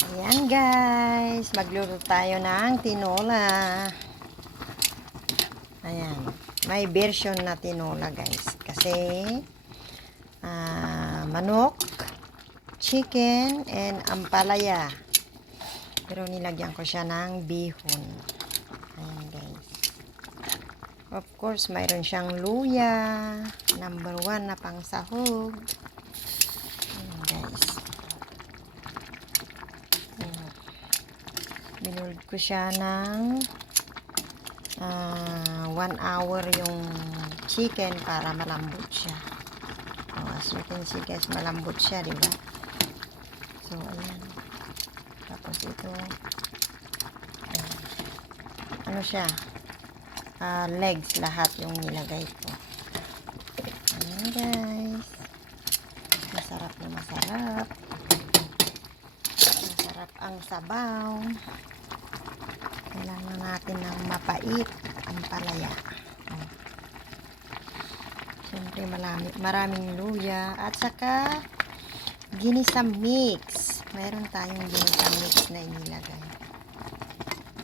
Ayan guys, magluluto tayo ng tinola. Ayan, may version na tinola guys. Kasi manok, chicken, and ampalaya. Pero nilagyan ko siya ng bihon. Ayan guys. Of course, mayroon siyang luya. Number 1 na pangsahog. Ayan guys. Binold ko siya ng 1 hour yung chicken para malambot siya. As you can see guys, malambot siya, diba? So, ayan. Tapos ito, ayan. Ano siya? Legs lahat yung nilagay ko. Ayan guys. Masarap na masarap. Masarap ang sabaw. Kailangan natin ng mapait ang palaya. Siyempre maraming luya at saka ginisang mix. Mayroon tayong ginisang mix na inilagay.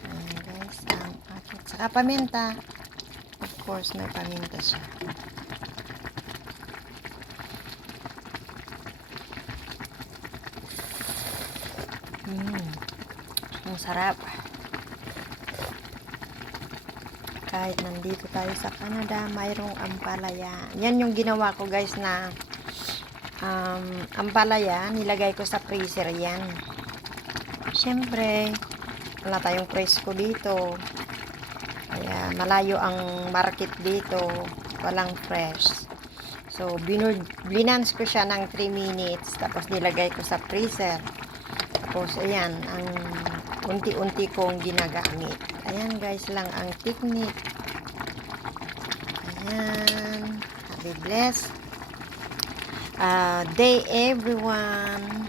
Ayan guys, at saka paminta. Of course, may paminta siya. Ang sarap. Kahit nandito tayo sa Canada, mayroong ampalaya. Yan yung ginawa ko guys na ampalaya. Nilagay ko sa freezer yan. Siyempre, wala tayong presko dito. Kaya malayo ang market dito. Walang fresh. So, blinance ko siya ng 3 minutes. Tapos nilagay ko sa freezer. Tapos, ayan, ang unti-unti kong ginagamit. Ayan guys lang ang technique. Ayan. Happy blessed day everyone.